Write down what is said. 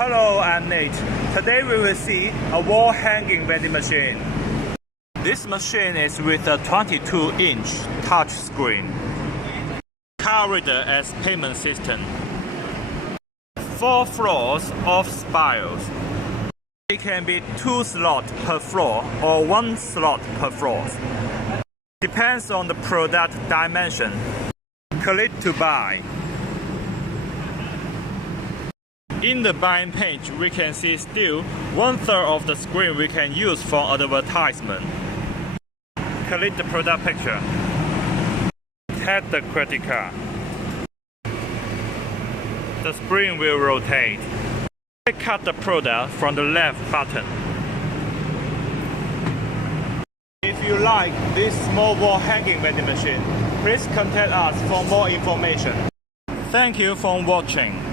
Hello, I'm Nate. Today we will see a wall hanging vending machine. This machine is with a 22-inch touch screen. Card reader as payment system. 4 floors of spirals. It can be 2 slots per floor or 1 slot per floor. Depends on the product dimension. Click to buy. In the buying page, we can see still 1/3 of the screen we can use for advertisement. Click the product picture. Tap the credit card. The spring will rotate. Cut the product from the left button. If you like this small wall hanging vending machine, please contact us for more information. Thank you for watching.